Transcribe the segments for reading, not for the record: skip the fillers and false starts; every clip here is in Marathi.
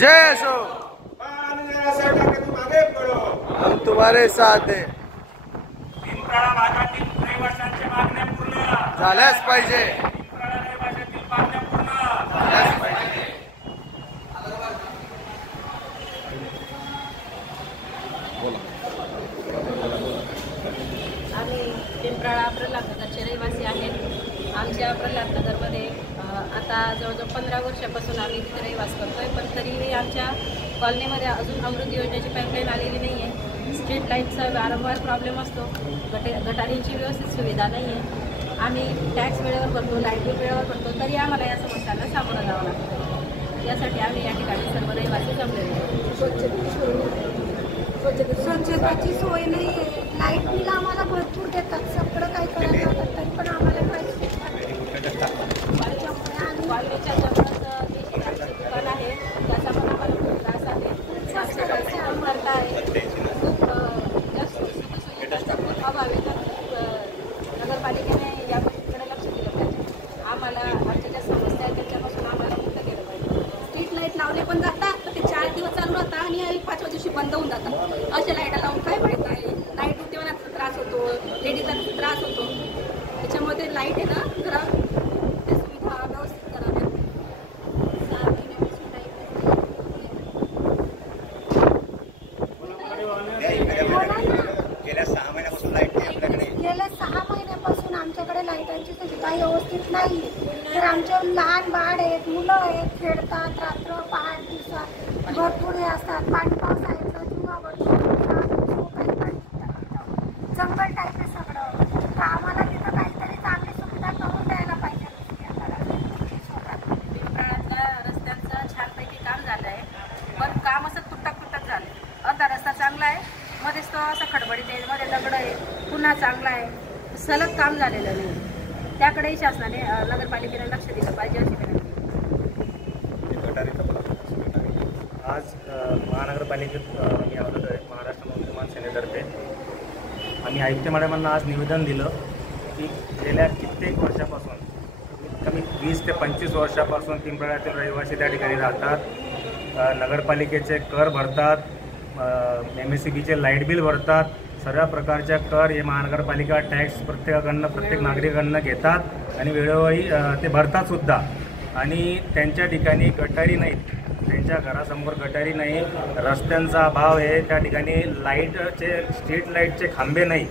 विजय असो। हम तुम्हारे साथ है। पिंपराळा भागातील रहिवाशांच्या मागण्या पूर्ण झाल्याच पाहिजे। पिंपराळा रहिवाशातील मागण्या पूर्ण झाल्याच पाहिजे। आम्ही पिंपराळा प्रल्हादनगरचे रहिवासी आहेत। आमच्या प्रल्हादनगरमध्ये आता जवळजवळ 15 वर्षापासून आम्ही तिथे रहिवास करतोय, पण तरीही आमच्या कॉलनीमध्ये अजून अमृत योजनेची पाईपलाईन आलेली नाही आहे। स्ट्रीट लाईटचा वारंवार प्रॉब्लेम असतो, गटारींची व्यवस्थित सुविधा नाही आहे। आम्ही टॅक्स वेळेवर भरतो, लाईट बिल वेळेवर भरतो, तरी आम्हाला या समस्यांना सामोरं जावं लागतं। यासाठी आम्ही या ठिकाणी सर्व रहिवासी जमलेलो आहोत। स्वच्छतेची सोय नाही आहे, लाईट बिल आम्हाला भरपूर देतात, सगळं काही करायला लागतात, तरी पण आम्हाला पाहिजे। कॉलनीच्या जवळच देशी दुकान आहे, त्याचा पण आम्हाला खूप त्रास आहे। करता आहे खूप जास्त सुखसुविधांचा खूप अभाव आहे, तर नगरपालिकेने या गोष्टीकडे लक्ष दिलं पाहिजे। आम्हाला आमच्या ज्या समस्या आहेत त्याच्यापासून आम्हाला मुक्त केलं पाहिजे। स्ट्रीट लाईट लावले पण जातात, तर ते 4 दिवस चालू राहतात आणि 5व्या दिवशी बंद होऊन जातात। अशा लाईटा लावून काय माहीत नाही, लाईट उद्योगाचा त्रास होतो, लेडीजचा त्रास होतो। त्याच्यामुळे ते लाईट आहे ना जरा त्या सुविधा व्यवस्थित कराव्या। 6 महिन्यापासून गेल्या 6 महिन्यापासून आमच्याकडे लाईटांची सुविधा व्यवस्थित नाही। तर आमचे लहान बाळ आहेत, मुलं आहेत, खेळतात, रात्र पहाट दिवसात भरपूर हे असतात। पाणी पावसाळ्याचं जीव आवडतो, जंगल टाईप आहे सगळं, तर आम्हाला तिथं काहीतरी चांगली सुविधा करून द्यायला पाहिजे। पिंपराळ्यातल्या रस्त्यांचं छानपैकी काम झालं आहे, पण काम असं तुटक झालं। अर्धा रस्ता चांगला आहे, मध्येच तो असं खडबडीत आहे, मध्ये दगड आहे, पुन्हा चांगला आहे, सलग काम झालेलं नाही। त्याकडेही शासनाने नगरपालिकेने लक्ष दिलं पाहिजे अशी विनंती। आज महानगरपालिकेत मी आलो आहे, महाराष्ट्र नवनिर्माण सेनेतर्फे आम्ही आयुक्त मॅडमांना आज निवेदन दिलं की गेल्या कित्येक वर्षापासून कमी 20 ते 25 वर्षापासून पिंपराळ्यातील रहिवासी त्या ठिकाणी राहतात, नगरपालिकेचे कर भरतात, MSCBचे लाईट बिल भरतात, सर्व प्रकारच्या कर हे महानगरपालिका टॅक्स प्रत्येक नागरिकांना घेतात आणि वेळोवेळी ते भरतातसुद्धा। आणि त्यांच्या ठिकाणी गटारी नाहीत, त्यांच्या घरासमोर गटारी नाही, रस्त्यांचा अभाव आहे, त्या ठिकाणी लाईटचे स्ट्रीट लाईटचे खांबे नाही।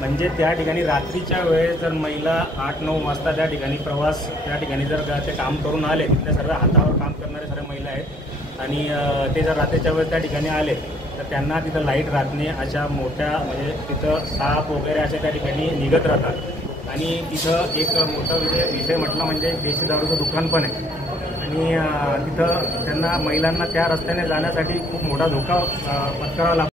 म्हणजे त्या ठिकाणी रात्रीच्या वेळेस जर महिला 8-9 वाजता त्या ठिकाणी प्रवास त्या ठिकाणी जर ते काम करून आले, तिथल्या सर्व हातावर काम करणारे सर्व महिला आहेत आणि ते जर रात्रीच्या वेळेस त्या ठिकाणी आले तर त्यांना तिथं लाईट राहत नाही, अशा मोठ्या म्हणजे तिथं साप वगैरे अशा त्या ठिकाणी निघत राहतात। आणि तिथं एक मोठा विषय म्हटलं म्हणजे देशी दारूचं दुकान पण आहे आणि तिथं त्यांना महिलांना त्या रस्त्याने जाण्यासाठी खूप मोठा धोका पत्करावा लागतो।